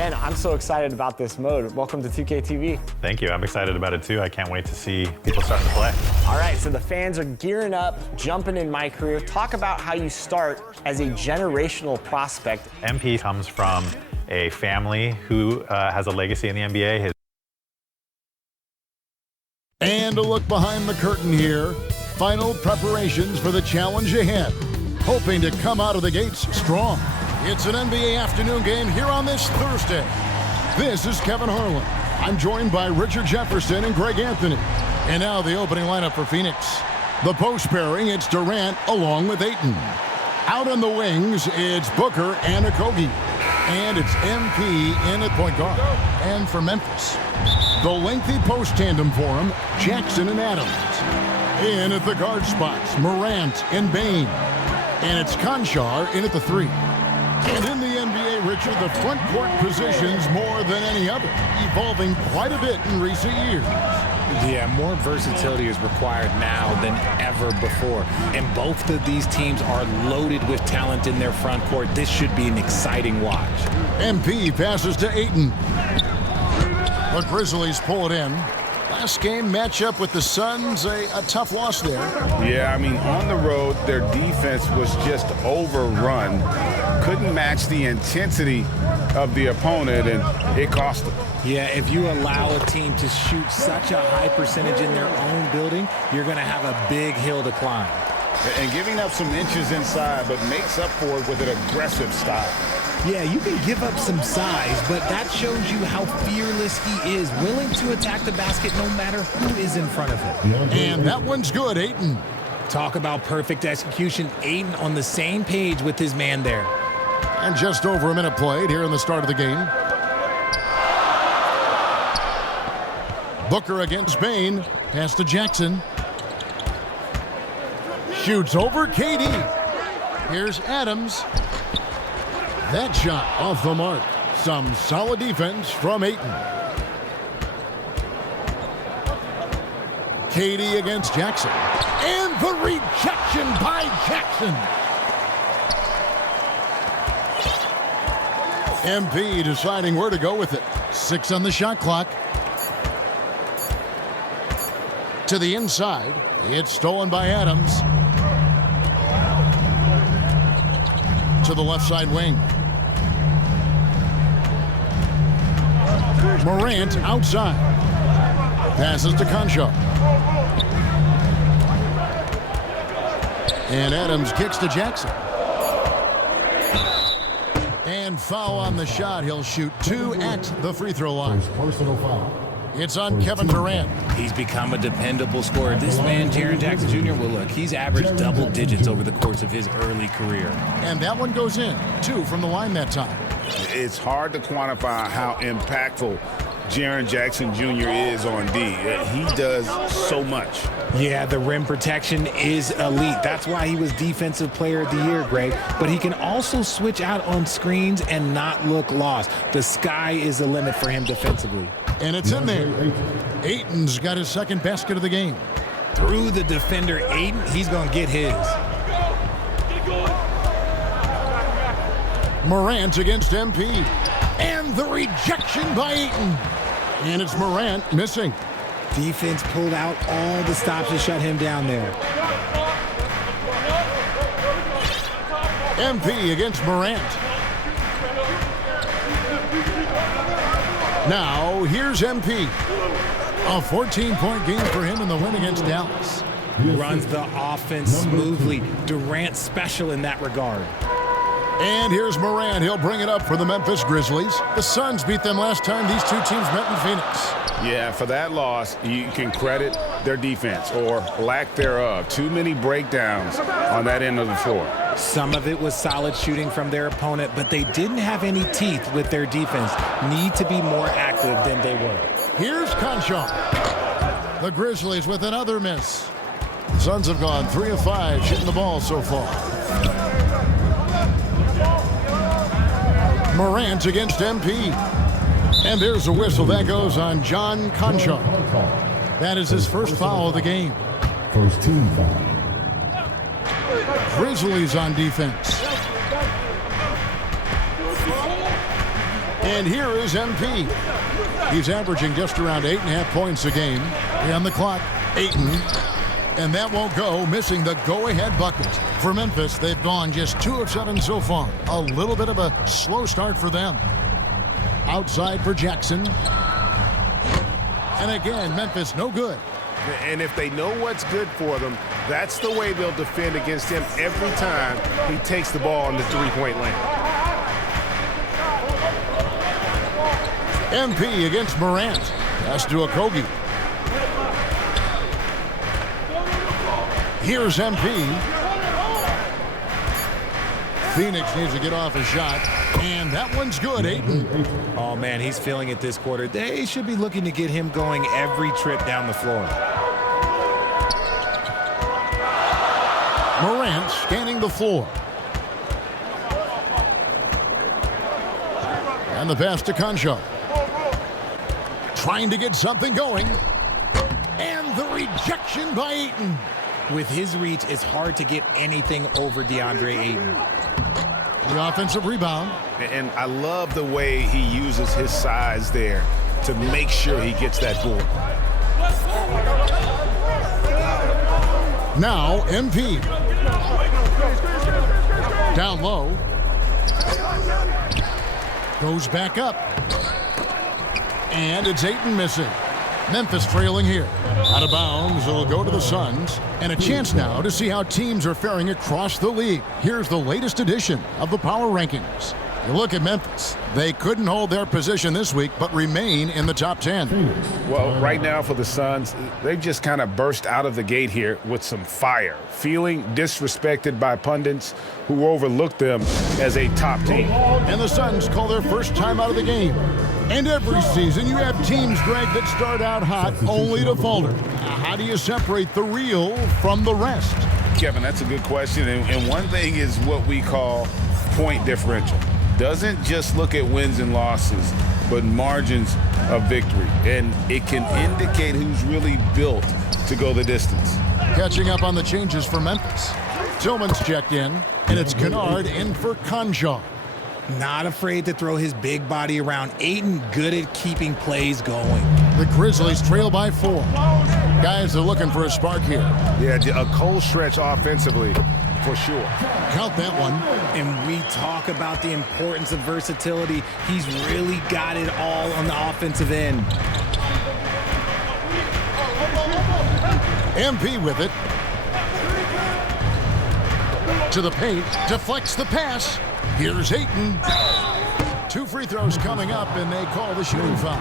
Ben, I'm so excited about this mode. Welcome to 2K TV. Thank you. I'm excited about it too. I can't wait to see people start to play. All right, so the fans are gearing up, jumping in MyCAREER. Talk about how you start as a generational prospect. MP comes from a family who has a legacy in the NBA. And a look behind the curtain here. Final preparations for the challenge ahead. Hoping to come out of the gates strong. It's an NBA afternoon game here on this Thursday. This is Kevin Harlan. I'm joined by Richard Jefferson and Greg Anthony. And now the opening lineup for Phoenix. The post pairing, it's Durant along with Ayton. Out on the wings, it's Booker and Okogie. And it's MP in at point guard. And for Memphis, the lengthy post tandem for him, Jackson and Adams. In at the guard spots, Morant and Bane. And it's Conchar in at the 3. And in the NBA, Richard, the front court positions more than any other, evolving quite a bit in recent years. Yeah, more versatility is required now than ever before. And both of these teams are loaded with talent in their front court. This should be an exciting watch. MP passes to Ayton. The Grizzlies pull it in. Last game matchup with the Suns, a tough loss there. Yeah, I mean, on the road, their defense was just overrun. Couldn't match the intensity of the opponent, and it cost them. Yeah, if you allow a team to shoot such a high percentage in their own building, you're going to have a big hill to climb. And giving up some inches inside, but makes up for it with an aggressive style. Yeah, you can give up some size, but that shows you how fearless he is, willing to attack the basket no matter who is in front of him. And that one's good, Ayton. Talk about perfect execution. Ayton on the same page with his man there. And just over a minute played here in the start of the game. Booker against Bane. Pass to Jackson. Shoots over KD. Here's Adams. That shot off the mark. Some solid defense from Ayton. KD against Jackson. And the rejection by Jackson. MP deciding where to go with it. 6 on the shot clock. To the inside. It's stolen by Adams. To the left side wing. Morant outside. Passes to Conchar. And Adams kicks to Jackson. And foul on the shot. He'll shoot 2 at the free throw line. Personal foul. It's on Kevin Durant. He's become a dependable scorer. This man, Jaren Jackson Jr., well, look, he's averaged double digits over the course of his early career. And that one goes in. 2 from the line that time. It's hard to quantify how impactful Jaren Jackson Jr. is on D. He does so much. Yeah, the rim protection is elite. That's why he was Defensive Player of the Year, Greg. But he can also switch out on screens and not look lost. The sky is the limit for him defensively. And it's in there. Ayton's got his second basket of the game. Through the defender, Ayton, he's going to get his. Morant against MP. And the rejection by Ayton. And it's Morant missing. Defense pulled out all the stops to shut him down there. MP against Morant. Now, here's MP. A 14-point game for him in the win against Dallas. Runs the offense smoothly. Durant special in that regard. And here's Morant. He'll bring it up for the Memphis Grizzlies. The Suns beat them last time these two teams met in Phoenix. Yeah, for that loss, you can credit their defense or lack thereof. Too many breakdowns on that end of the floor. Some of it was solid shooting from their opponent, but they didn't have any teeth with their defense. Need to be more active than they were. Here's Conchar. The Grizzlies with another miss. The Suns have gone 3 of 5 shooting the ball so far. Morant against MP. And there's a whistle that goes on John Conchar. That is his first foul of the game. First team foul. Grizzlies on defense. And here is MP. He's averaging just around 8.5 points a game. On the clock, Ayton. And that won't go, missing the go-ahead bucket. For Memphis, they've gone just 2 of 7 so far. A little bit of a slow start for them. Outside for Jackson. And again, Memphis no good. And if they know what's good for them, that's the way they'll defend against him every time he takes the ball in the three-point lane. MP against Morant. Pass to Okogie. Here's MP. Phoenix needs to get off a shot. And that one's good, Ayton. Oh, man, he's feeling it this quarter. They should be looking to get him going every trip down the floor. Morant scanning the floor. And the pass to Concho. Trying to get something going. And the rejection by Ayton. With his reach, it's hard to get anything over DeAndre Ayton. The offensive rebound. And I love the way he uses his size there to make sure he gets that board. Now MP. Down low. Goes back up. And it's Ayton missing. Memphis trailing here. Out of bounds, it'll go to the Suns. And a chance now to see how teams are faring across the league. Here's the latest edition of the Power Rankings. You look at Memphis. They couldn't hold their position this week, but remain in the top 10. Well, right now for the Suns, they've just kind of burst out of the gate here with some fire, feeling disrespected by pundits who overlooked them as a top team. And the Suns call their first time out of the game. And every season you have teams, Greg, that start out hot only to falter. How do you separate the real from the rest? Kevin, that's a good question. And one thing is what we call point differential. Doesn't just look at wins and losses, but margins of victory. And it can indicate who's really built to go the distance. Catching up on the changes for Memphis. Tillman's checked in, and it's Kennard in for Conjo. Not afraid to throw his big body around. Ayton good at keeping plays going. The Grizzlies trail by 4. Guys are looking for a spark here. Yeah, a cold stretch offensively for sure. Count that one. And we talk about the importance of versatility. He's really got it all on the offensive end. MP with it. To the paint. Deflects the pass. Here's Ayton. 2 free throws coming up, and they call the shooting foul.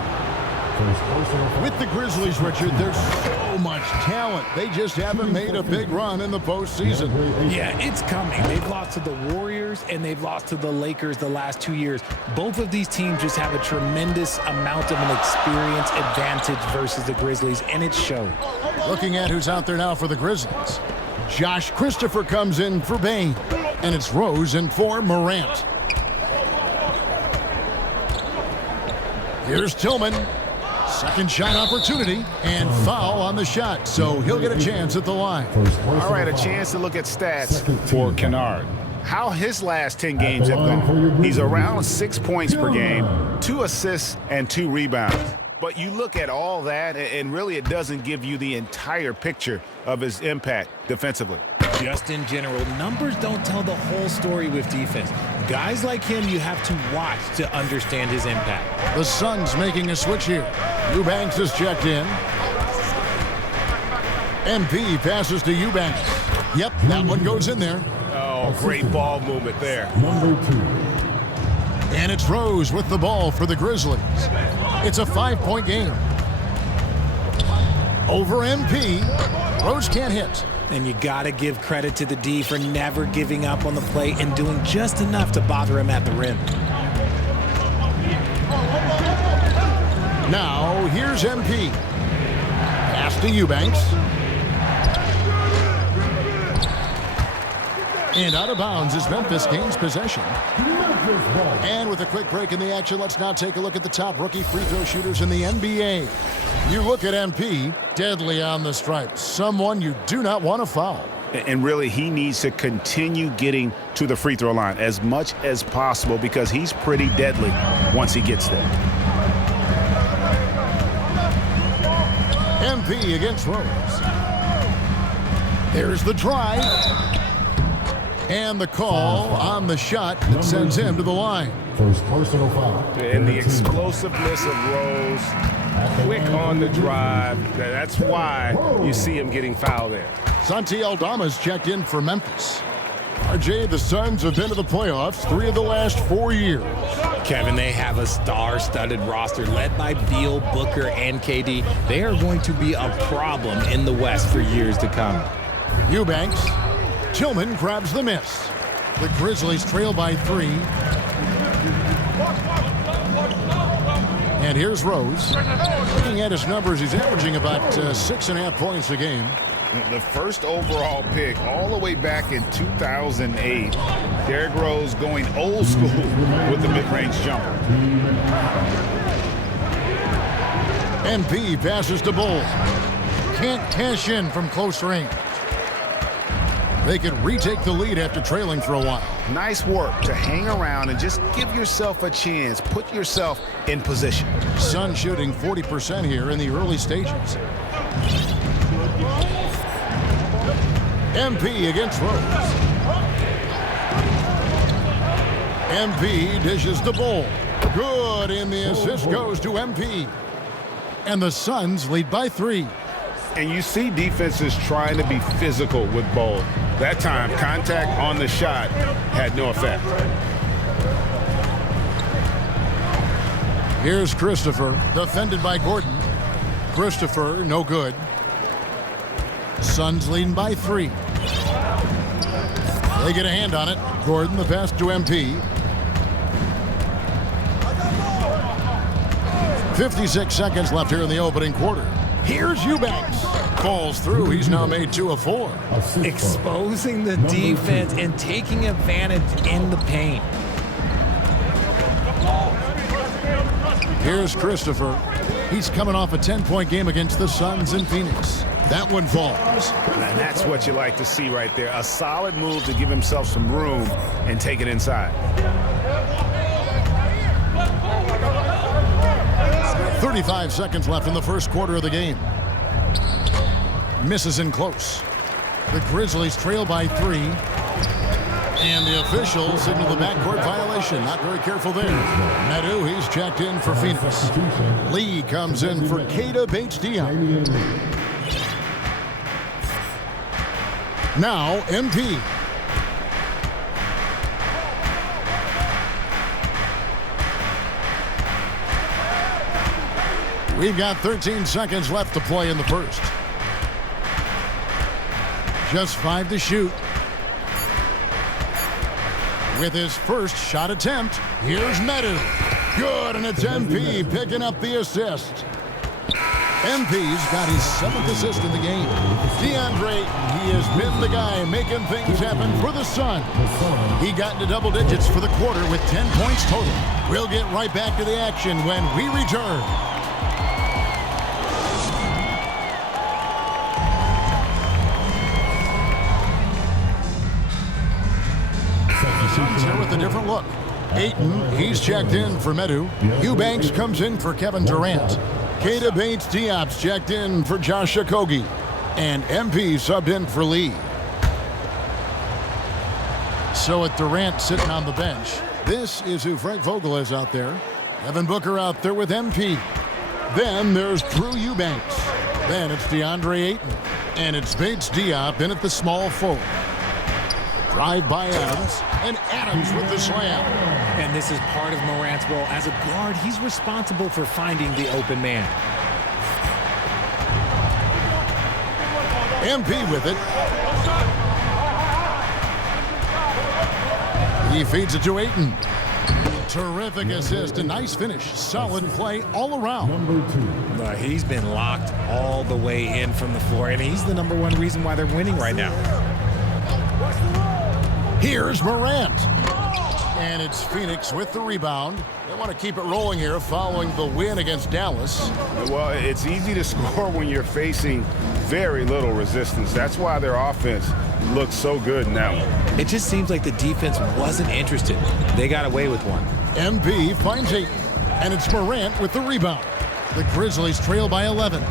With the Grizzlies, Richard, there's so much talent. They just haven't made a big run in the postseason. Yeah, it's coming. They've lost to the Warriors, and they've lost to the Lakers the last 2 years. Both of these teams just have a tremendous amount of an experience advantage versus the Grizzlies, and it showed. Looking at who's out there now for the Grizzlies. Josh Christopher comes in for Bain, and it's Rose in for Morant. Here's Tillman. Second shot opportunity, and foul on the shot, so he'll get a chance at the line. All right, a chance to look at stats For Kennard. how his last 10 games have gone. He's around 6 points per game, 2 assists, and 2 rebounds. But you look at all that, and really it doesn't give you the entire picture of his impact defensively. Just in general, numbers don't tell the whole story with defense. Guys like him, you have to watch to understand his impact. The Suns making a switch here. Eubanks is checked in. MP passes to Eubanks. Yep, that one goes in there. Oh, great ball movement there. Number 2. And it's Rose with the ball for the Grizzlies. It's a 5-point game. Over MP. Rose can't hit. And you got to give credit to the D for never giving up on the play and doing just enough to bother him at the rim. Now, here's MP. Pass to Eubanks. And out of bounds as Memphis gains possession. And with a quick break in the action, let's now take a look at the top rookie free throw shooters in the NBA. You look at MP, deadly on the stripe. Someone you do not want to foul. And really, he needs to continue getting to the free throw line as much as possible because he's pretty deadly once he gets there. MP against Rose. There's the drive. And the call on the shot that sends him to the line. First personal foul. And the explosiveness of Rose, quick on the drive. That's why you see him getting fouled there. Santi Aldama's checked in for Memphis. RJ, the Suns have been to the playoffs 3 of the last 4 years. Kevin, they have a star-studded roster led by Beal, Booker, and KD. They are going to be a problem in the West for years to come. Eubanks. Tillman grabs the miss. The Grizzlies trail by 3. And here's Rose. Looking at his numbers, he's averaging about 6.5 points a game. The first overall pick all the way back in 2008. Derrick Rose going old school with the mid-range jumper. MP passes to Bull. Can't cash in from close range. They could retake the lead after trailing for a while. Nice work to hang around and just give yourself a chance. Put yourself in position. Sun shooting 40% here in the early stages. MP against Rose. MP dishes the Bull. Good, and the assist goes to MP. And the Suns lead by 3. And you see defenses trying to be physical with Bull. That time, contact on the shot had no effect. Here's Christopher, defended by Gordon. Christopher, no good. Suns leading by 3. They get a hand on it. Gordon, the pass to MP. 56 seconds left here in the opening quarter. Here's Eubanks. Falls through. He's now made 2 of 4. Exposing the defense and taking advantage in the paint. Here's Christopher. He's coming off a 10-point game against the Suns in Phoenix. That one falls. And that's what you like to see right there. A solid move to give himself some room and take it inside. 35 seconds left in the first quarter of the game. Misses in close. The Grizzlies trail by 3. And the officials signal the backcourt violation. Not very careful there. Nadu, he's checked in for Phoenix. Lee comes in for Keita Bates-Diop. Now, MP. We've got 13 seconds left to play in the first. Just 5 to shoot. With his first shot attempt, here's Medu. Good, and it's MP picking up the assist. MP's got his 7th assist in the game. DeAndre, he has been the guy making things happen for the Sun. He got into double digits for the quarter with 10 points total. We'll get right back to the action when we return. Suns here with a different look. Ayton, he's checked in for Medu. Eubanks comes in for Kevin Durant. Keita Bates-Diop's checked in for Josh Okogie. And MP subbed in for Lee. So with Durant sitting on the bench, this is who Frank Vogel is out there. Devin Booker out there with MP. Then there's Drew Eubanks. Then it's DeAndre Ayton. And it's Bates-Diop in at the small forward. Drive by Adams, and Adams with the slam. And this is part of Morant's role. As a guard, he's responsible for finding the open man. MP with it. He feeds it to Ayton. Terrific assist, a nice finish. Solid play all around. Number 2. He's been locked all the way in from the floor, and he's the #1 reason why they're winning right now. Here's Morant. And it's Phoenix with the rebound. They want to keep it rolling here following the win against Dallas. Well, it's easy to score when you're facing very little resistance. That's why their offense looks so good in that one. It just seems like the defense wasn't interested. They got away with one. MP finds 8, and it's Morant with the rebound. The Grizzlies trail by 11.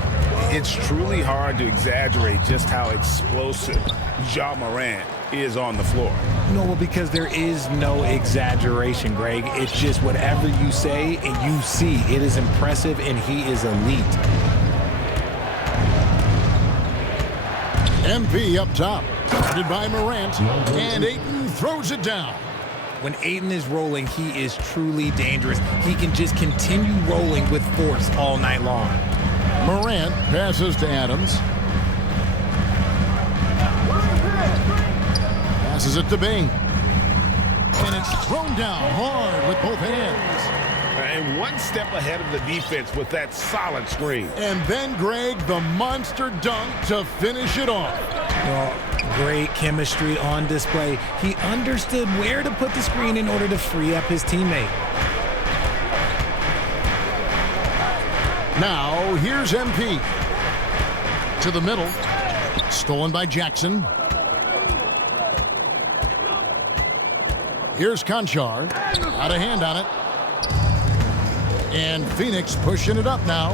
It's truly hard to exaggerate just how explosive Ja Morant is on the floor. No, well, because there is no exaggeration, Greg. It's just whatever you say and you see. It is impressive, and he is elite. MP up top, guarded by Morant, and Ayton throws it down. When Ayton is rolling, he is truly dangerous. He can just continue rolling with force all night long. Morant passes to Adams. Passes it to Bing. And it's thrown down hard with both hands. And one step ahead of the defense with that solid screen. And then, Greg, the monster dunk to finish it off. Well, great chemistry on display. He understood where to put the screen in order to free up his teammate. Now, here's MP. To the middle. Stolen by Jackson. Here's Conchar. Out of hand on it. And Phoenix pushing it up now.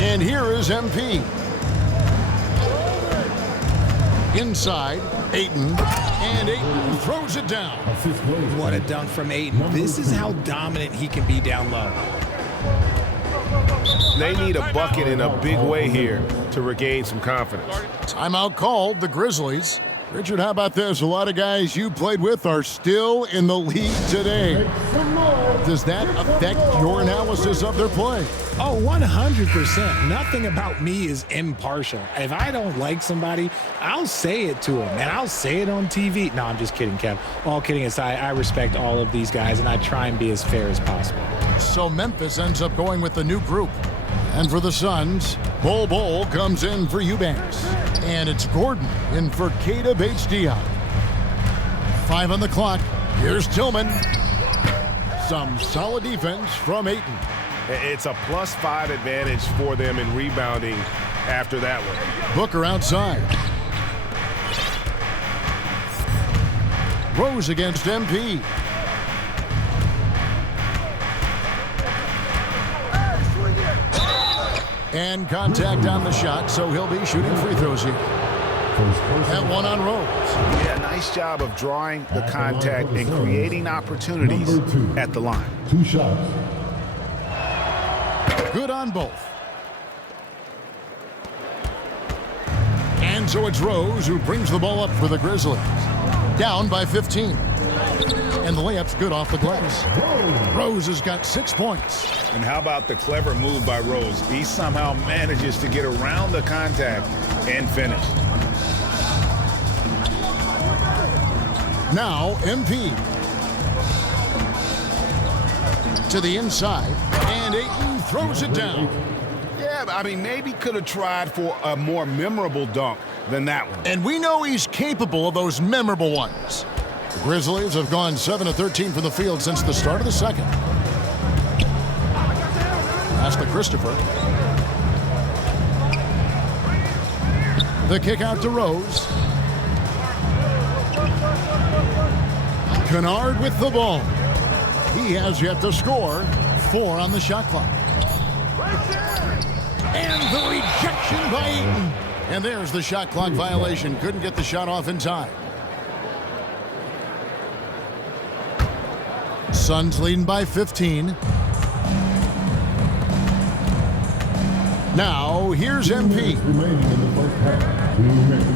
And here is MP. Inside, Ayton. And Ayton throws it down. What a dunk from Ayton. This is how dominant he can be down low. They need a bucket in a big way here to regain some confidence. Timeout called, the Grizzlies. Richard, how about this? A lot of guys you played with are still in the league today. Does that affect your analysis of their play? Oh, 100%. Nothing about me is impartial. If I don't like somebody, I'll say it to them, and I'll say it on TV. No, I'm just kidding, Kev. All kidding aside, I respect all of these guys, and I try and be as fair as possible. So Memphis ends up going with the new group. And for the Suns, Bol comes in for Eubanks. And it's Gordon in for Keita Bates-Diop. 5 on the clock. Here's Tillman. Some solid defense from Ayton. It's a +5 advantage for them in rebounding after that one. Booker outside. Rose against MP. And contact on the shot, so he'll be shooting free throws here. That one on Rose. Yeah, nice job of drawing the contact and creating opportunities at the line. 2 shots. Good on both. And so it's Rose who brings the ball up for the Grizzlies. Down by 15. And the layup's good off the glass. Rose has got 6 points. And how about the clever move by Rose? He somehow manages to get around the contact and finish. Now MP. To the inside. And Ayton throws it down. Yeah, I mean, maybe could have tried for a more memorable dunk than that one. And we know he's capable of those memorable ones. The Grizzlies have gone 7 of 13 from the field since the start of the second. Pass to Christopher. The kick out to Rose. Kennard with the ball. He has yet to score. 4 on the shot clock. And the rejection by Ayton. And there's the shot clock violation. Couldn't get the shot off in time. Suns leading by 15. Now, here's MP. Remaining in the first half. 2 minutes.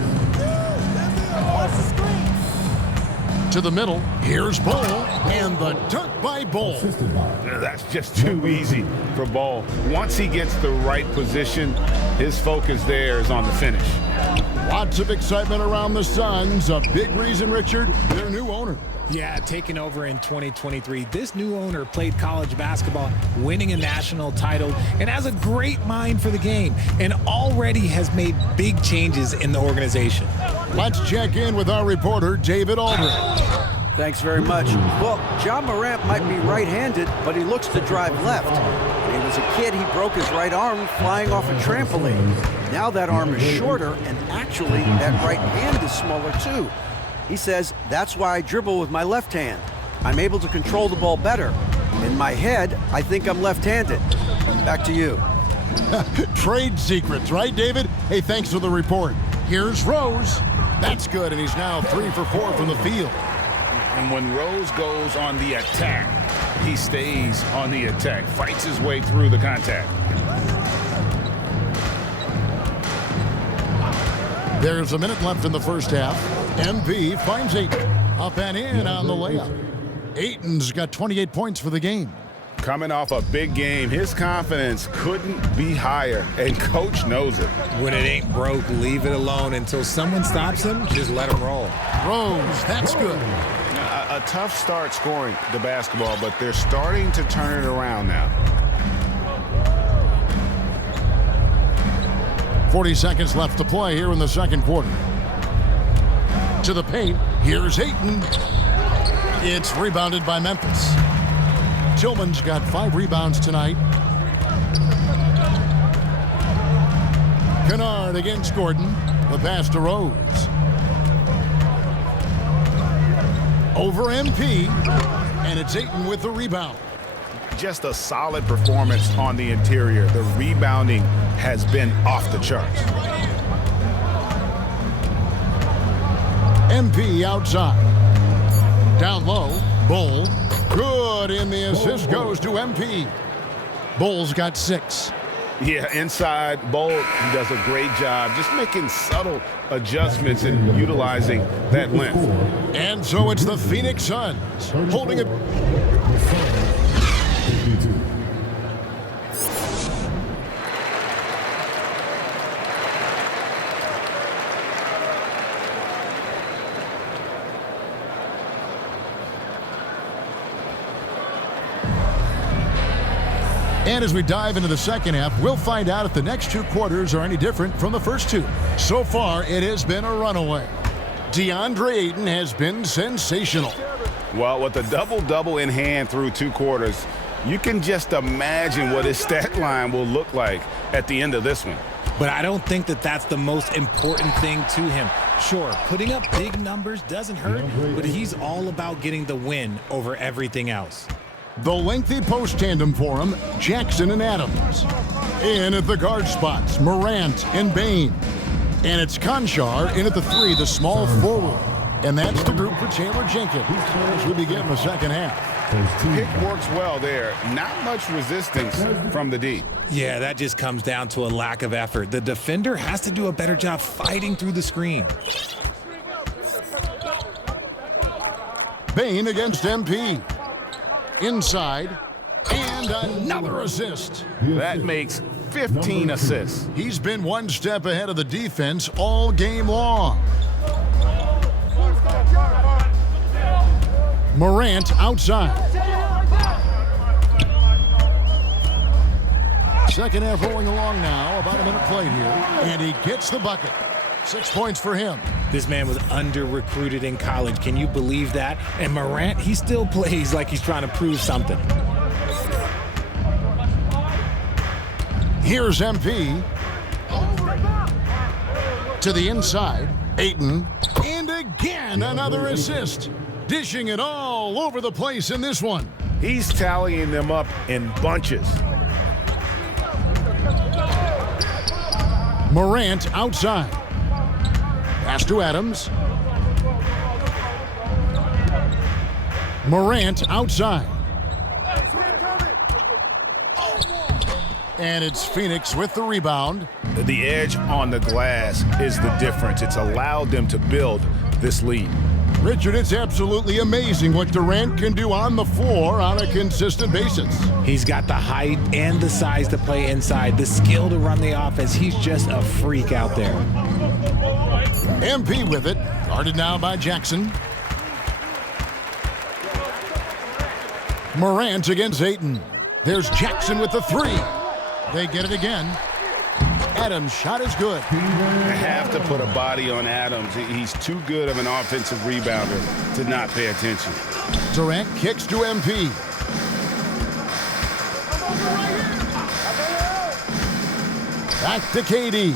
To the middle. Here's Bol. And the dunk by Bol. That's just too easy for Bol. Once he gets the right position, his focus there is on the finish. Lots of excitement around the Suns. A big reason, Richard, their new owner. Yeah, taking over in 2023. This new owner played college basketball, winning a national title, and has a great mind for the game, and already has made big changes in the organization. Let's check in with our reporter, David Aldridge. Thanks very much. Well, John Morant might be right-handed, but he looks to drive left. When he was a kid, he broke his right arm flying off a trampoline. Now that arm is shorter, and actually that right hand is smaller too. He says, that's why I dribble with my left hand. I'm able to control the ball better. In my head, I think I'm left-handed. Back to you. Trade secrets, right, David? Hey, thanks for the report. Here's Rose. That's good, and he's now 3 for 4 from the field. And when Rose goes on the attack, he stays on the attack, fights his way through the contact. There's a minute left in the first half. MP finds Ayton. Up and in on the layup. Ayton's got 28 points for the game. Coming off a big game, his confidence couldn't be higher, and coach knows it. When it ain't broke, leave it alone. Until someone stops him, just let him roll. Rose, that's good. A tough start scoring the basketball, but they're starting to turn it around now. 40 seconds left to play here in the second quarter. To the paint, here's Ayton. It's rebounded by Memphis. Tillman's got 5 rebounds tonight. Kennard against Gordon. The pass to Rose. Over MP, and it's Ayton with the rebound. Just a solid performance on the interior. The rebounding has been off the charts. MP outside. Down low, Bull. Good, and the assist goes to MP. Bull's got 6. Yeah, inside, Bowl does a great job just making subtle adjustments and utilizing that length. And so it's the Phoenix Suns holding it. And as we dive into the second half, we'll find out if the next 2 quarters are any different from the first 2. So far, it has been a runaway. DeAndre Ayton has been sensational. Well, with a double-double in hand through 2 quarters, you can just imagine what his stat line will look like at the end of this one. But I don't think that that's the most important thing to him. Sure, putting up big numbers doesn't hurt, but he's all about getting the win over everything else. The lengthy post tandem for him, Jackson and Adams. In at the guard spots, Morant and Bain. And it's Conchar in at the 3, the small forward. And that's the group for Taylor Jenkins as we begin the second half. Pick works well there. Not much resistance from the D. Yeah, that just comes down to a lack of effort. The defender has to do a better job fighting through the screen. Bain against MP. Inside, and another assist. That makes 15 assists. He's been one step ahead of the defense all game long. Morant outside. Second half rolling along now, about a minute played here, and he gets the bucket. 6 points for him. This man was under-recruited in college. Can you believe that? And Morant, he still plays like he's trying to prove something. Here's MP. To the inside, Ayton. And again, another assist. Dishing it all over the place in this one. He's tallying them up in bunches. Morant outside. Pass to Adams. Morant outside. And it's Phoenix with the rebound. The edge on the glass is the difference. It's allowed them to build this lead. Richard, it's absolutely amazing what Durant can do on the floor on a consistent basis. He's got the height and the size to play inside, the skill to run the offense. He's just a freak out there. MP with it, guarded now by Jackson. Morant against Ayton. There's Jackson with the three. They get it again. Adams' shot is good. I have to put a body on Adams. He's too good of an offensive rebounder to not pay attention. Durant kicks to MP. Back to KD.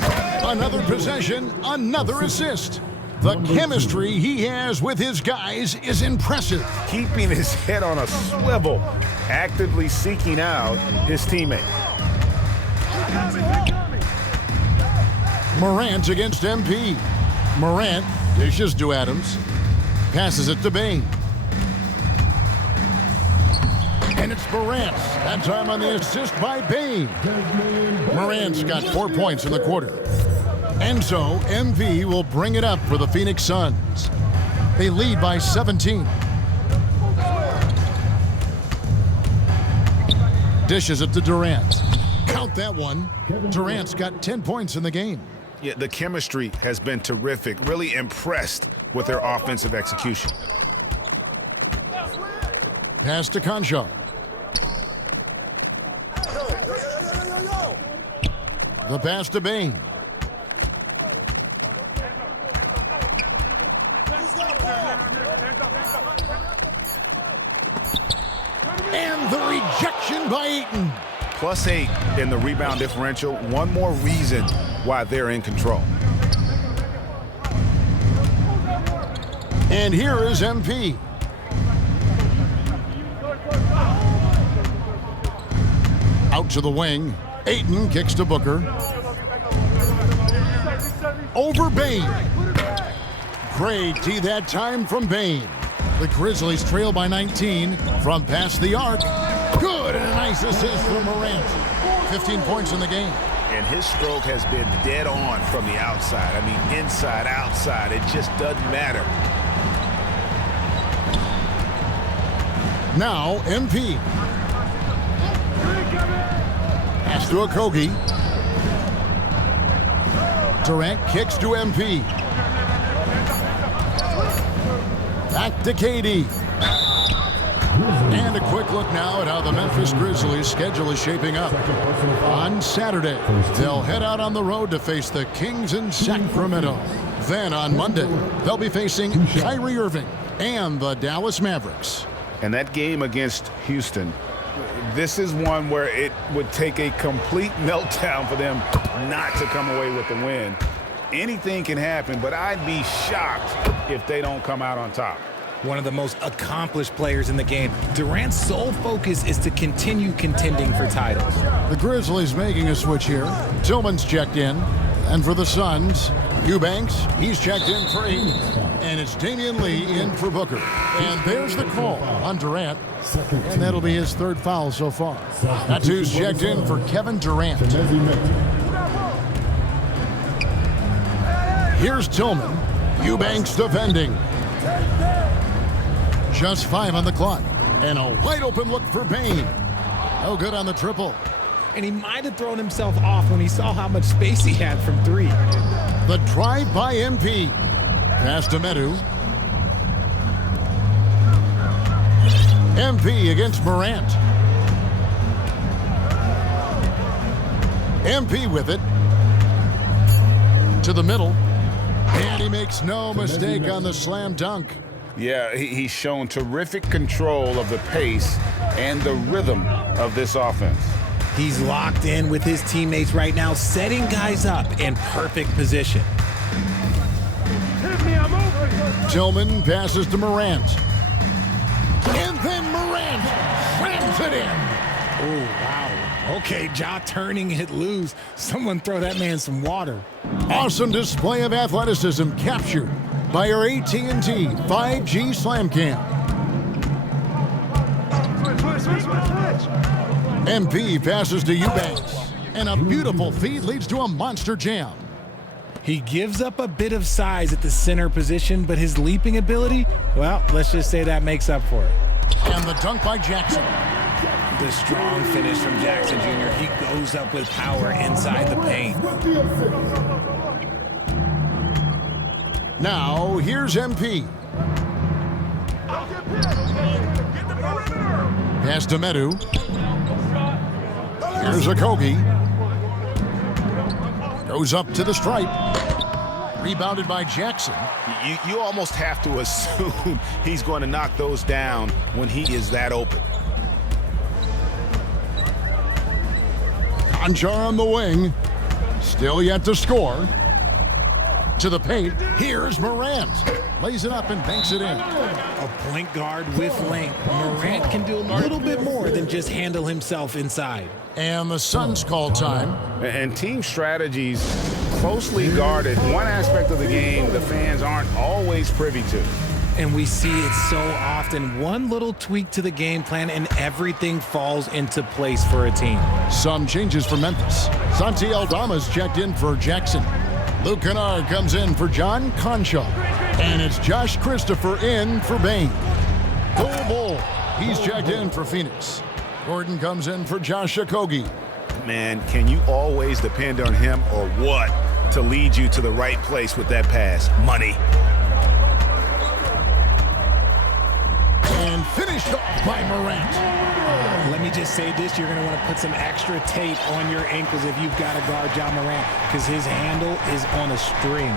Another possession, another assist. The chemistry he has with his guys is impressive. Keeping his head on a swivel, actively seeking out his teammate. Morant against MP. Morant dishes to Adams. Passes it to Bain. And it's Morant. That time on the assist by Bain. Morant's got 4 points in the quarter. And so MP will bring it up for the Phoenix Suns. They lead by 17. Dishes it to Durant. Count that one. Durant's got 10 points in the game. Yeah, the chemistry has been terrific. Really impressed with their offensive execution. Pass to Conchar. The pass to Bain. And the rejection by Ayton. +8 in the rebound differential. One more reason why they're in control. And here is MP. Out to the wing. Ayton kicks to Booker. Over Bain. Great D that time from Bain. The Grizzlies trail by 19 from past the arc. Good, and a nice assist from Morant. 15 points in the game. And his stroke has been dead on from the outside. I mean, inside, outside, it just doesn't matter. Now, MP. Pass to Okogie. Durant kicks to MP. Back to KD. And a quick look now at how the Memphis Grizzlies' schedule is shaping up. On Saturday, they'll head out on the road to face the Kings in Sacramento. Then on Monday, they'll be facing Kyrie Irving and the Dallas Mavericks. And that game against Houston, this is one where it would take a complete meltdown for them not to come away with the win. Anything can happen, but I'd be shocked if they don't come out on top. One of the most accomplished players in the game. Durant's sole focus is to continue contending for titles. The Grizzlies making a switch here. Tillman's checked in. And for the Suns, Eubanks, he's checked in for Ayton. And it's Damian Lee in for Booker. And there's the call on Durant. And that'll be his third foul so far. That's who's checked in for Kevin Durant. Here's Tillman. Eubanks defending. Just 5 on the clock. And a wide open look for Bain. No good on the triple. And he might have thrown himself off when he saw how much space he had from 3. The drive by MP. Pass to Medu. MP against Morant. MP with it. To the middle. And he makes no mistake on the slam dunk. Yeah, he's shown terrific control of the pace and the rhythm of this offense. He's locked in with his teammates right now, setting guys up in perfect position. Tillman passes to Morant. And then Morant slams it in. Oh, wow. Okay, Ja turning it loose. Someone throw that man some water. Awesome display of athleticism captured by our AT&T 5G Slam Cam. MP passes to Eubanks. And a beautiful feed leads to a monster jam. He gives up a bit of size at the center position, but his leaping ability, well, let's just say that makes up for it. And the dunk by Jackson. The strong finish from Jackson Jr. He goes up with power inside the paint. Now, here's MP. Pass to Medu. Here's Okogie. Goes up to the stripe. Rebounded by Jackson. You almost have to assume he's going to knock those down when he is that open. Conchar on the wing. Still yet to score. To the paint. Here's Morant. Lays it up and banks it in. A point guard with length. Morant can do a little bit more than just handle himself inside. And the Suns call time. And team strategies closely guarded. One aspect of the game the fans aren't always privy to. And we see it so often. One little tweak to the game plan and everything falls into place for a team. Some changes for Memphis. Santi Aldama's checked in for Jackson. Luke Kennard comes in for John Concha. And it's Josh Christopher in for Bain. Cole Bull, he's checked in for Phoenix. Gordon comes in for Josh Okogie. Man, can you always depend on him or what to lead you to the right place with that pass? Money. And finished off by Morant. Let me just say this, you're going to want to put some extra tape on your ankles if you've got to guard Ja Morant, because his handle is on a string.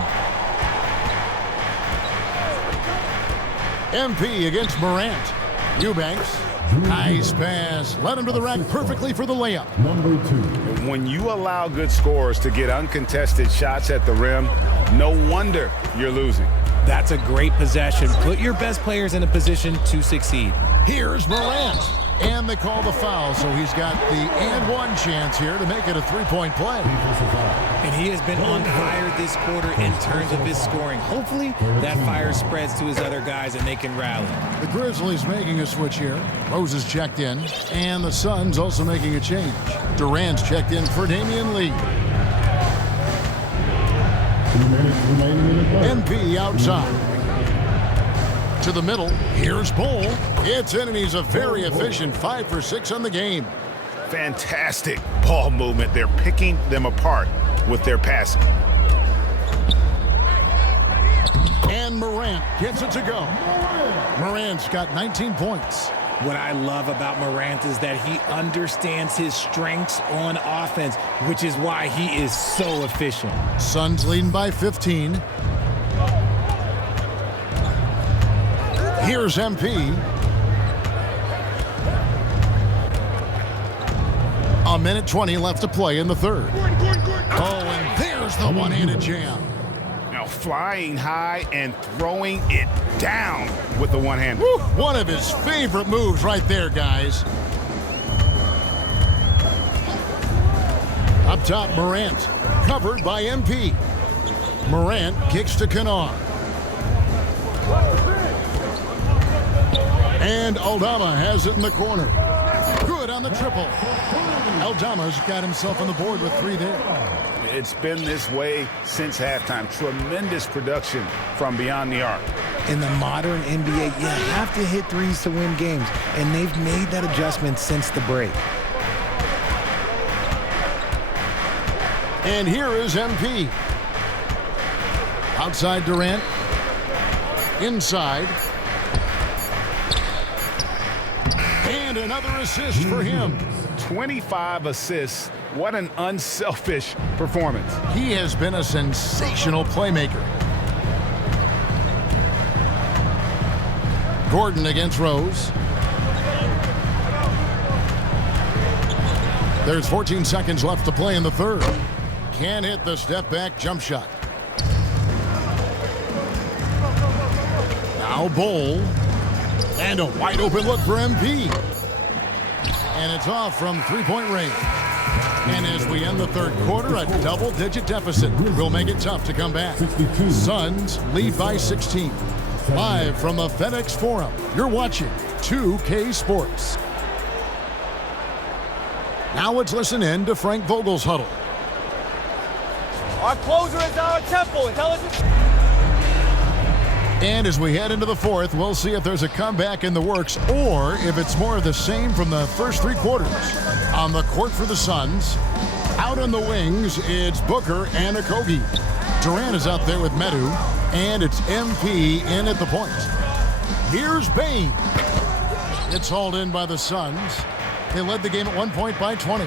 MP against Morant. Eubanks. Nice pass. Led him to the rack perfectly for the layup. Number 2. When you allow good scorers to get uncontested shots at the rim, no wonder you're losing. That's a great possession. Put your best players in a position to succeed. Here's Morant. And they call the foul, so he's got the and one chance here to make it a three-point play. And he has been on fire this quarter in terms of his scoring. Hopefully that fire spreads to his other guys and they can rally. The Grizzlies making a switch here. Rose is checked in. And the Suns also making a change. Durant's checked in for Damian Lee. 2 minutes remaining in the quarter. MP outside. To the middle. Here's Bull. It's in, and he's a very efficient 5 for 6 on the game. Fantastic ball movement. They're picking them apart with their passing. And Morant gets it to go. Morant's got 19 points. What I love about Morant is that he understands his strengths on offense, which is why he is so efficient. Suns leading by 15. Here's MP. A minute 20 left to play in the third. Oh, and there's the one-handed jam. Now flying high and throwing it down with the one hand. Woo, one of his favorite moves right there, guys. Up top, Morant. Covered by MP. Morant kicks to Kennard. And Aldama has it in the corner. Good on the triple. Aldama's got himself on the board with 3 there. It's been this way since halftime. Tremendous production from beyond the arc. In the modern NBA, you have to hit threes to win games, and they've made that adjustment since the break. And here is MP. Outside Durant. Inside. And another assist for him. 25 assists. What an unselfish performance. He has been a sensational playmaker. Gordon against Rose. There's 14 seconds left to play in the third. Can't hit the step-back jump shot. Now Bull. And a wide-open look for MP. And it's off from three-point range. And as we end the third quarter, a double-digit deficit will make it tough to come back. 62. Suns lead by 16. Live from the FedEx Forum, you're watching 2K Sports. Now let's listen in to Frank Vogel's huddle. Our closer is our tempo. Intelligence. And as we head into the fourth, we'll see if there's a comeback in the works or if it's more of the same from the first 3 quarters. On the court for the Suns, out on the wings, it's Booker and Okogie. Durant is out there with Medu, and it's MP in at the point. Here's Bain. It's hauled in by the Suns. They led the game at 1 point by 20.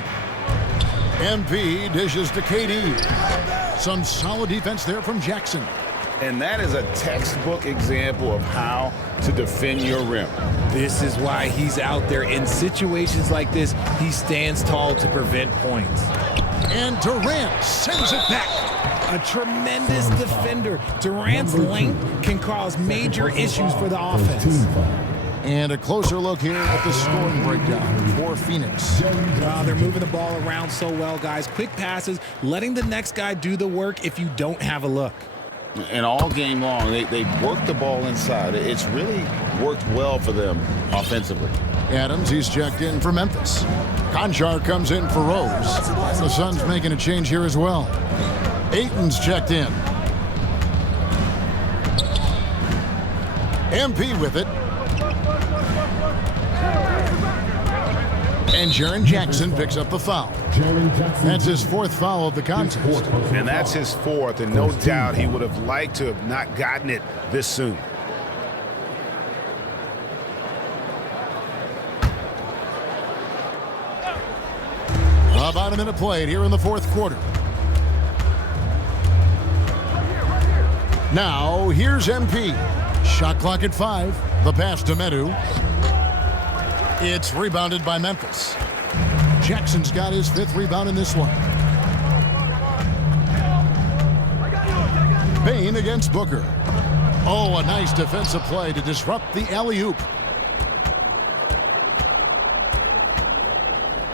MP dishes to KD. Some solid defense there from Jackson. And that is a textbook example of how to defend your rim. This is why he's out there. In situations like this, he stands tall to prevent points. And Durant sends it back. A tremendous defender. Durant's length can cause major issues for the offense. And a closer look here at the scoring breakdown for Phoenix. They're moving the ball around so well, guys. Quick passes, letting the next guy do the work if you don't have a look. And all game long, they work the ball inside. It's really worked well for them offensively. Adams, he's checked in for Memphis. Conchar comes in for Rose. The Suns making a change here as well. Ayton's checked in. MP with it. And Jaren Jackson picks up the foul. That's his fourth foul of the contest. And that's his fourth, and no doubt he would have liked to have not gotten it this soon. About a minute played here in the fourth quarter. Now, here's MP. Shot clock at 5. The pass to Medu. It's rebounded by Memphis. Jackson's got his 5th rebound in this one. Payne against Booker. Oh, a nice defensive play to disrupt the alley-oop.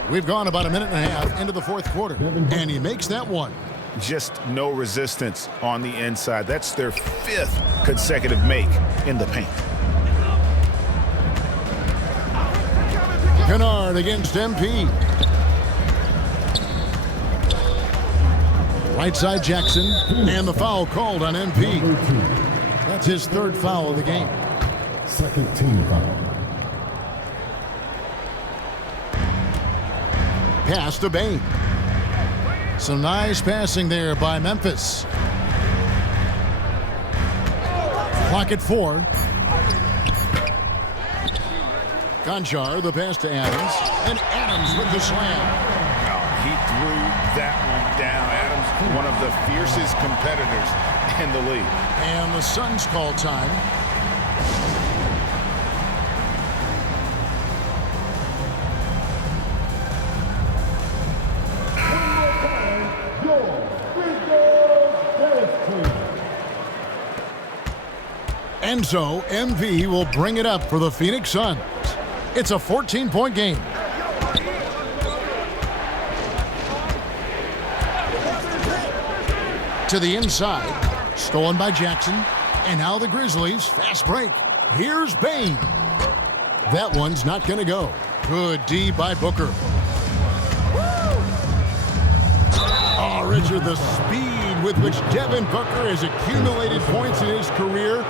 We've gone about a minute and a half into the fourth quarter, and he makes that one. Just no resistance on the inside. That's their 5th consecutive make in the paint. Kennard against MP. Right side Jackson, and the foul called on MP. That's his 3rd foul of the game. Second team foul. Pass to Bane. Some nice passing there by Memphis. Clock at 4. Conchar, the pass to Adams, and Adams with the slam. Oh, he threw that one down. Adams, one of the fiercest competitors in the league. And the Suns call time. And so, MP will bring it up for the Phoenix Suns. It's a 14-point game. To the inside, stolen by Jackson. And now the Grizzlies, fast break. Here's Bane. That one's not going to go. Good D by Booker. Oh, Richard, the speed with which Devin Booker has accumulated points in his career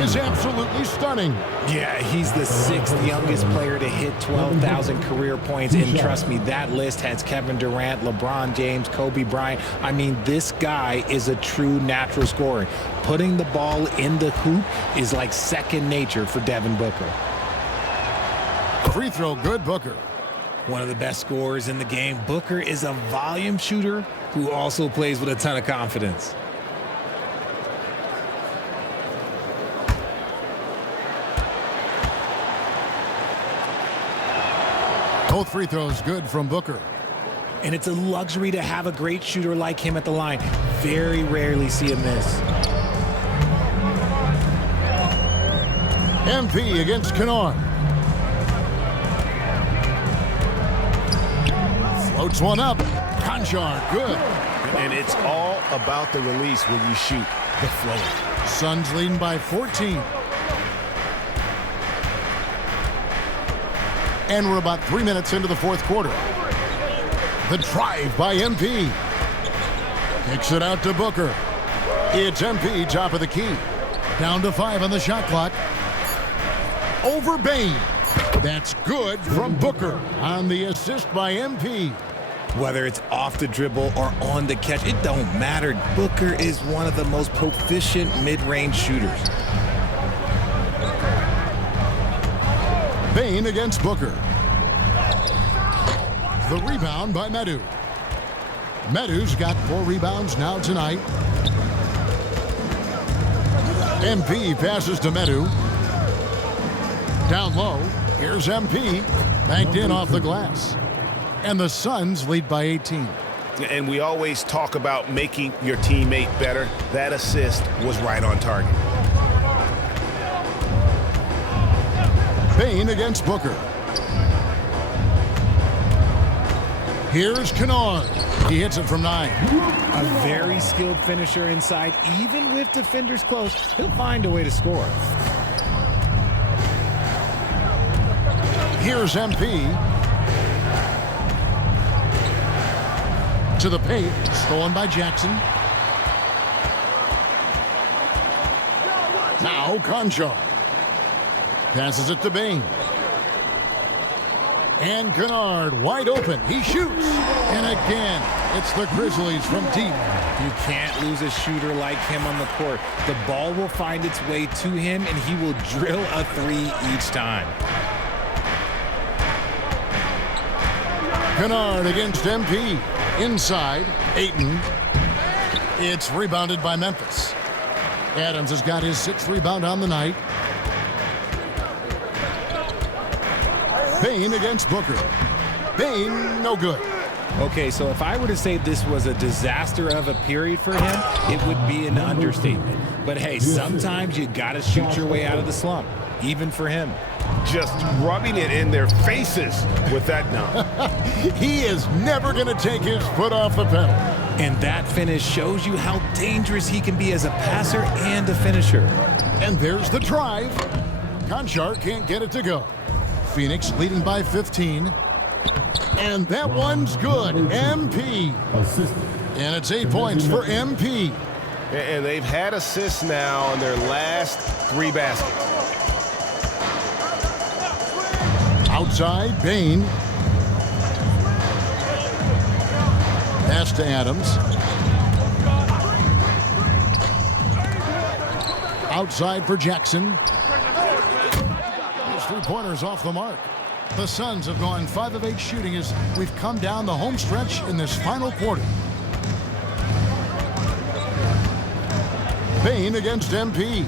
is absolutely stunning. Yeah, he's the 6th youngest player to hit 12,000 career points, and trust me, that list has Kevin Durant, LeBron James, Kobe Bryant. I mean, this guy is a true natural scorer. Putting the ball in the hoop is like second nature for Devin Booker. Free throw, good, Booker. One of the best scorers in the game. Booker is a volume shooter who also plays with a ton of confidence. Both free throws good from Booker. And it's a luxury to have a great shooter like him at the line. Very rarely see him miss. MP against Kennard. Floats one up. Conchar, good. And it's all about the release when you shoot the flow. Suns leading by 14. And we're about 3 minutes into the fourth quarter. The drive by MP. Kicks it out to Booker. It's MP, top of the key. Down to 5 on the shot clock. Over Bane. That's good from Booker on the assist by MP. Whether it's off the dribble or on the catch, it don't matter. Booker is one of the most proficient mid-range shooters. Payne against Booker. The rebound by Medu. Medu's got 4 rebounds now tonight. MP passes to Medu. Down low, here's MP. Banked in off the glass. And the Suns lead by 18. And we always talk about making your teammate better. That assist was right on target. Payne against Booker. Here's Kennard. He hits it from 9. A very skilled finisher inside. Even with defenders close, he'll find a way to score. Here's MP. To the paint. Stolen by Jackson. Now Conchar. Passes it to Bain. And Kennard wide open. He shoots. And again, it's the Grizzlies from deep. You can't lose a shooter like him on the court. The ball will find its way to him, and he will drill a 3 each time. Kennard against MP. Inside, Ayton. It's rebounded by Memphis. Adams has got his 6th rebound on the night. Payne against Booker. Payne, no good. Okay, so if I were to say this was a disaster of a period for him, it would be an understatement. But hey, sometimes you gotta shoot your way out of the slump, even for him. Just rubbing it in their faces with that dunk. He is never going to take his foot off the pedal. And that finish shows you how dangerous he can be as a passer and a finisher. And there's the drive. Conchar can't get it to go. Phoenix leading by 15. And that one's good. MP. And it's 8 points for MP. And they've had assists now in their last 3 baskets. Outside, Bain. Pass to Adams. Outside for Jackson. His 3-pointers off the mark. The Suns have gone 5 of 8 shooting as we've come down the home stretch in this final quarter. Bain against MP.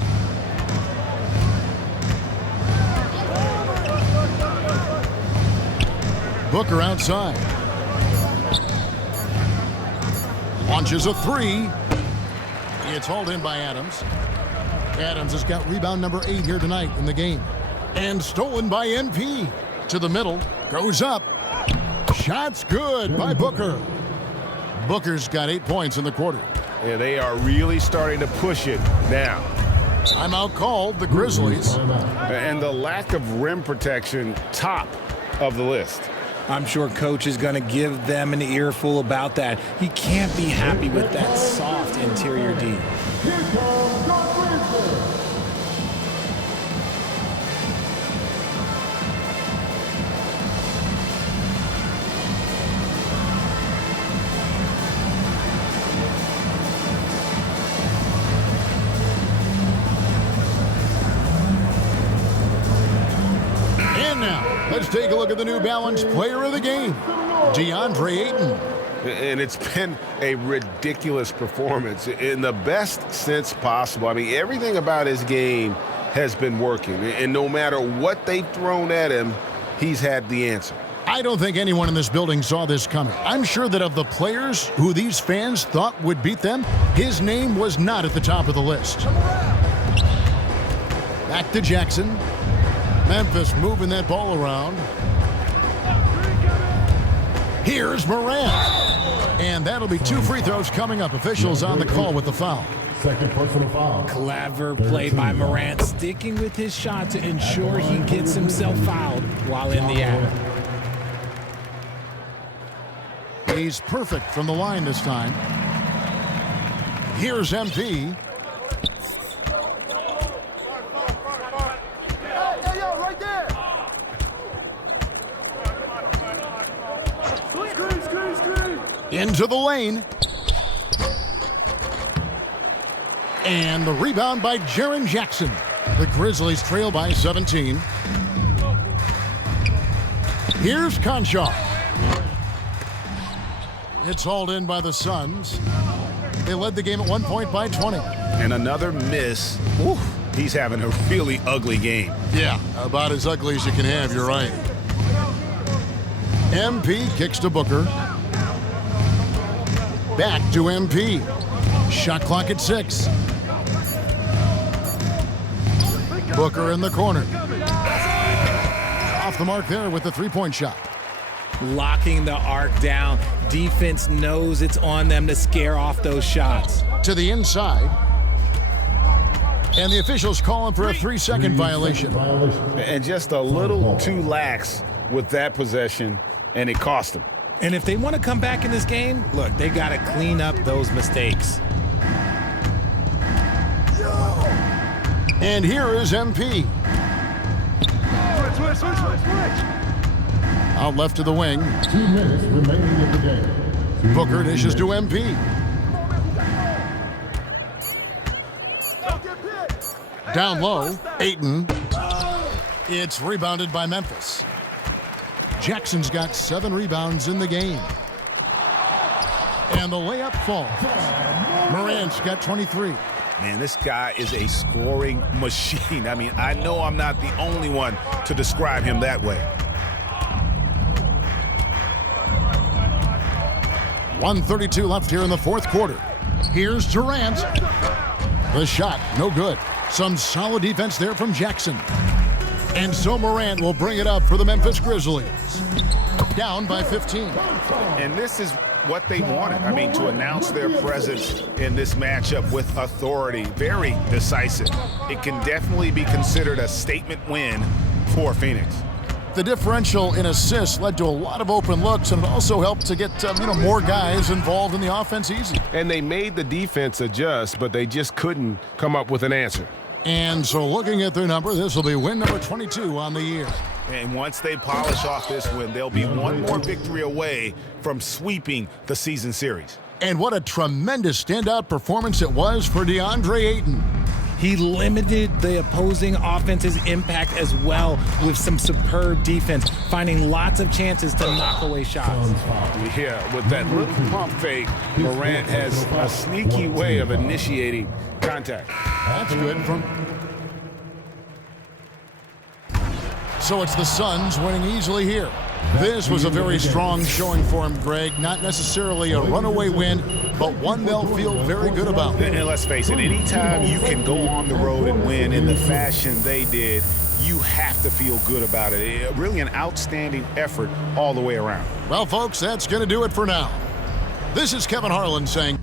Booker outside. Launches a 3. It's hauled in by Adams. Adams has got rebound number 8 here tonight in the game. And stolen by MP. To the middle. Goes up. Shot's good by Booker. Booker's got 8 points in the quarter. Yeah, they are really starting to push it now. Timeout called, the Grizzlies. And the lack of rim protection, top of the list. I'm sure coach is going to give them an earful about that. He can't be happy with that soft interior D. Let's take a look at the New Balance player of the game, DeAndre Ayton. And it's been a ridiculous performance in the best sense possible. I mean, everything about his game has been working. And no matter what they've thrown at him, he's had the answer. I don't think anyone in this building saw this coming. I'm sure that of the players who these fans thought would beat them, his name was not at the top of the list. Back to Jackson. Memphis moving that ball around. Here's Morant. And that'll be 2 free throws coming up. Officials on the call with the foul. Second personal foul. Clever play by Morant, sticking with his shot to ensure he gets himself fouled while in the act. He's perfect from the line this time. Here's MP. Into the lane. And the rebound by Jaren Jackson. The Grizzlies trail by 17. Here's Conchar. It's hauled in by the Suns. They led the game at 1 point by 20. And another miss. Oof, he's having a really ugly game. Yeah, about as ugly as you can have, you're right. MP kicks to Booker. Back to MP. Shot clock at 6. Booker in the corner. Off the mark there with the three-point shot. Locking the arc down. Defense knows it's on them to scare off those shots. To the inside. And the officials calling for a 3-second violation. And just a little too lax with that possession, and it cost them. And if they want to come back in this game, look, they got to clean up those mistakes. And here is MP. Switch. Out left to the wing. 2 minutes remaining in the game. Booker dishes to MP. Down low, Ayton. It's rebounded by Memphis. Jackson's got 7 rebounds in the game. And the layup falls. Morant's got 23. Man, this guy is a scoring machine. I mean, I know I'm not the only one to describe him that way. 1:32 left here in the fourth quarter. Here's Durant. The shot, no good. Some solid defense there from Jackson. And so Morant will bring it up for the Memphis Grizzlies. Down by 15. And this is what they wanted. I mean, to announce their presence in this matchup with authority. Very decisive. It can definitely be considered a statement win for Phoenix. The differential in assists led to a lot of open looks, and it also helped to get more guys involved in the offense easy. And they made the defense adjust, but they just couldn't come up with an answer. And so looking at their number, this will be win number 22 on the year. And once they polish off this win, they'll be one more victory away from sweeping the season series. And what a tremendous standout performance it was for DeAndre Ayton. He limited the opposing offense's impact as well with some superb defense, finding lots of chances to knock away shots. Yeah, with that little pump fake, Morant has a sneaky way of initiating contact. That's good from... So it's the Suns winning easily here. This was a very strong showing for him, Greg. Not necessarily a runaway win, but one they'll feel very good about. And let's face it, anytime you can go on the road and win in the fashion they did, you have to feel good about it. Really an outstanding effort all the way around. Well, folks, that's going to do it for now. This is Kevin Harlan saying...